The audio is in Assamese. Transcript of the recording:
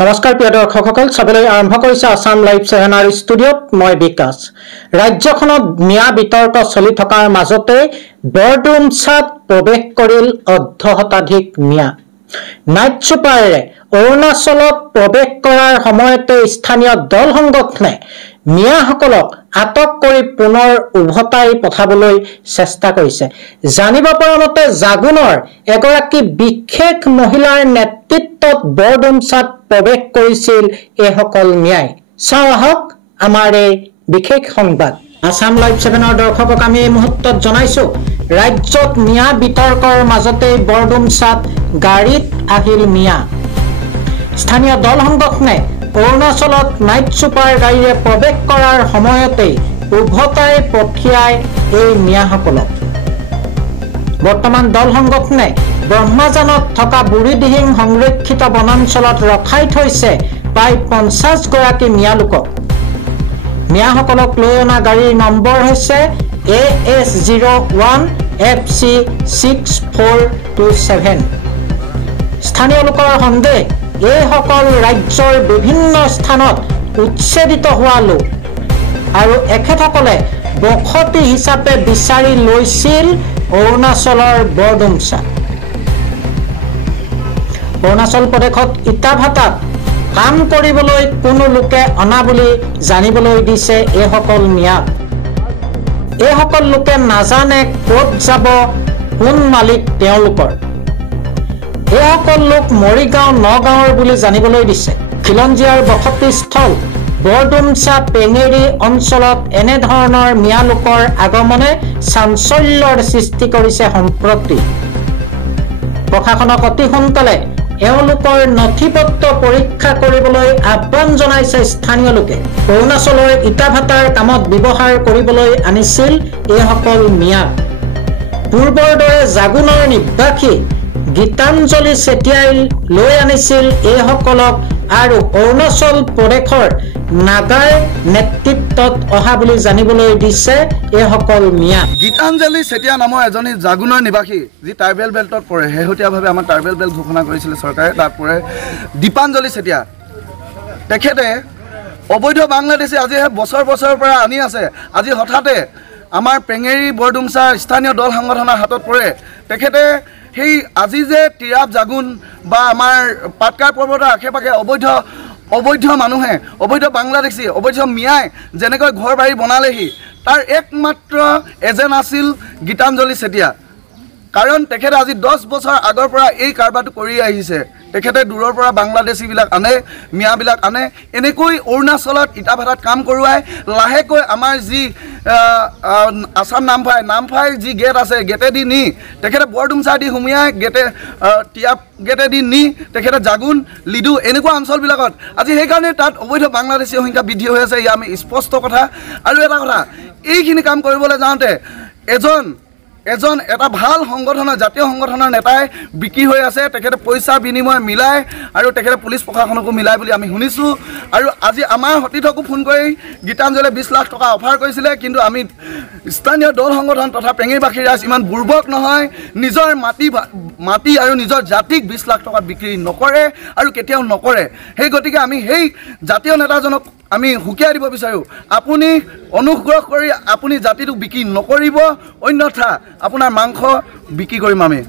নমস্কাৰ প্ৰিয় দৰ্শকসকল, চাবলৈ আৰম্ভ কৰিছে আসাম লাইভ 7 ষ্টুডিঅ'ত মই বিকাশ। ৰাজ্যখনত মিয়া বিতৰ্ক চলি থকাৰ মাজতে বৰডুমচাত প্ৰৱেশ কৰিল অৰ্ধশতাধিক মিয়া। নাইট ছুপাৰেৰে অৰুণাচলত প্ৰৱেশ কৰাৰ সময়তে স্থানীয় দল সংগঠনে মিয়াসকলক আটক কৰি পুনৰ উভতাই পঠাবলৈ চেষ্টা কৰিছে। জানিব পৰা মতে জাগুনৰ এগৰাকী বিশেষ মহিলাৰ নেতৃত্বত বৰডুমচাত প্ৰৱেশ কৰিছিল এইসকল মিয়াই। চাওঁ আহক আমাৰ এই বিশেষ সংবাদ। আসাম লাইভ 7 দৰ্শকক আমি এই মুহূৰ্তত জনাইছো, ৰাজ্যত মিয়া বিতৰ্কৰ মাজতে বৰডুমচাত গাড়ীত আহিল মিয়া। স্থানীয় দল সংগঠনে অৰুণাচলত নাইট ছুপাৰ গাড়ীৰে প্ৰৱেশ কৰাৰ সময়তেই উভতাই পঠিয়াই এই মিয়াসকলক। বৰ্তমান দল সংগঠনে ব্ৰহ্মাজানত থকা বুঢ়ীদিহিং সংৰক্ষিত বনাঞ্চলত ৰখাই থৈছে প্ৰায় 50 গৰাকী মিয়া লোকক। মিয়াসকলক লৈ অনা গাড়ীৰ নম্বৰ হৈছে AS01FC6427। স্থানীয় লোকৰ সন্দেহ, এইসকল ৰাজ্যৰ বিভিন্ন স্থানত উচ্ছেদিত হোৱা লোক আৰু এখেতসকলে বসতি হিচাপে বিচাৰি লৈছিল অৰুণাচলৰ বৰডুমচা। অৰুণাচল প্ৰদেশত ইটাভাটাত কাম কৰিবলৈ কোনো লোকে অনা বুলি জানিবলৈ দিছে এইসকল মিয়াক। এইসকল লোকে নাজানে ক'ত যাব, কোন মালিক তেওঁলোকৰ। এইসকল লোক মৰিগাঁও নগাঁৱৰ বুলি জানিবলৈ দিছে। খিলঞ্জীয়াৰ বসতিস্থল বৰডুমচা পেঙেৰি অঞ্চলত এনেধৰণৰ মিয়া লোকৰ আগমনে চাঞ্চল্যৰ সৃষ্টি কৰিছে সম্প্ৰতি। প্ৰশাসনক অতি সোনকালে এওঁলোকৰ নথি পত্ৰ পৰীক্ষা কৰিবলৈ আহ্বান জনাইছে স্থানীয় লোকে। অৰুণাচলৰ ইটাভাটাৰ কামত ব্যৱহাৰ কৰিবলৈ আনিছিল এইসকল মিয়াক। পূৰ্বৰ দৰে জাগুনৰ নিবাসী গীতাঞ্জলি চেতিয়াই লৈ আনিছিল এইসকলক আৰু অৰুণাচল প্ৰদেশৰ নাগাৰ নেতৃত্বত অহা বুলি জানিবলৈ দিছে এইসকল মিয়া। গীতাঞ্জলি চেতিয়া নামৰ এজনী জাগুনৰ নিবাসী, যি ট্ৰাইবেল বেল্টত পৰে, শেহতীয়াভাৱে আমাৰ ট্ৰাইবেল বেল্ট ঘোষণা কৰিছিলে চৰকাৰে, তাত পৰে দীপাঞ্জলি চেতিয়া। তেখেতে অবৈধ বাংলাদেশী আজি বছৰৰ পৰা আনি আছে। আজি হঠাতে আমাৰ পেঙেৰি বৰডুমচা স্থানীয় দল সংগঠনৰ হাতত পৰে। তেখেতে সেই আজি যে তিৰাপ জাগুন বা আমাৰ পাটকাৰ পৰ্বতৰ আশে পাশে অবৈধ মানুহে, অবৈধ বাংলাদেশী, অবৈধ মিয়াই যেনেকৈ ঘৰ বাৰী বনালেহি, তাৰ একমাত্ৰ এজেণ্ট আছিল গীতাঞ্জলি চেতিয়া। কাৰণ তেখেতে আজি 10 বছৰ আগৰ পৰা এই কাৰবাৰটো কৰি আহিছে। তেখেতে দূৰৰ পৰা বাংলাদেশীবিলাক আনে, মিয়াবিলাক আনে, এনেকৈ অৰুণাচলত ইটাভাটাত কাম কৰোৱাই লাহেকৈ আমাৰ যি আসাম নামফাই যি গেট আছে, গেটেদি নি তেখেতে বৰডুমচা দি সুমিয়াই টিয়াপ গেটেদি নি তেখেতে জাগুন, লিডু এনেকুৱা অঞ্চলবিলাকত আজি সেইকাৰণে তাত অবৈধ বাংলাদেশীৰ সংখ্যা বৃদ্ধি হৈ আছে। আমি স্পষ্ট কথা। আৰু এটা কথা, এইখিনি কাম কৰিবলৈ যাওঁতে এটা ভাল সংগঠনৰ, জাতীয় সংগঠনৰ নেতাই বিক্ৰী হৈ আছে। তেখেতে পইচাৰ বিনিময় মিলাই আৰু তেখেতে পুলিচ প্ৰশাসনকো মিলাই বুলি আমি শুনিছোঁ। আৰু আজি আমাৰ সতীৰ্থকো ফোন কৰি গীতাঞ্জলিয়ে 20 লাখ টকা অফাৰ কৰিছিলে। কিন্তু আমি স্থানীয় দল সংগঠন তথা পেঙেৰিবাসী ৰাইজ ইমান বুৰ্বক নহয়, নিজৰ মাটি আৰু নিজৰ জাতিক 20 লাখ টকাত বিক্ৰী নকৰে আৰু কেতিয়াও নকৰে। সেই গতিকে আমি সেই জাতীয় নেতাজনক আমি হুকিয়াই দিব বিচাৰোঁ, আপুনি অনুগ্ৰহ কৰি আপুনি জাতিটোক বিক্ৰী নকৰিব, অন্যথা আপোনাৰ মাংস বিক্ৰী কৰিম আমি।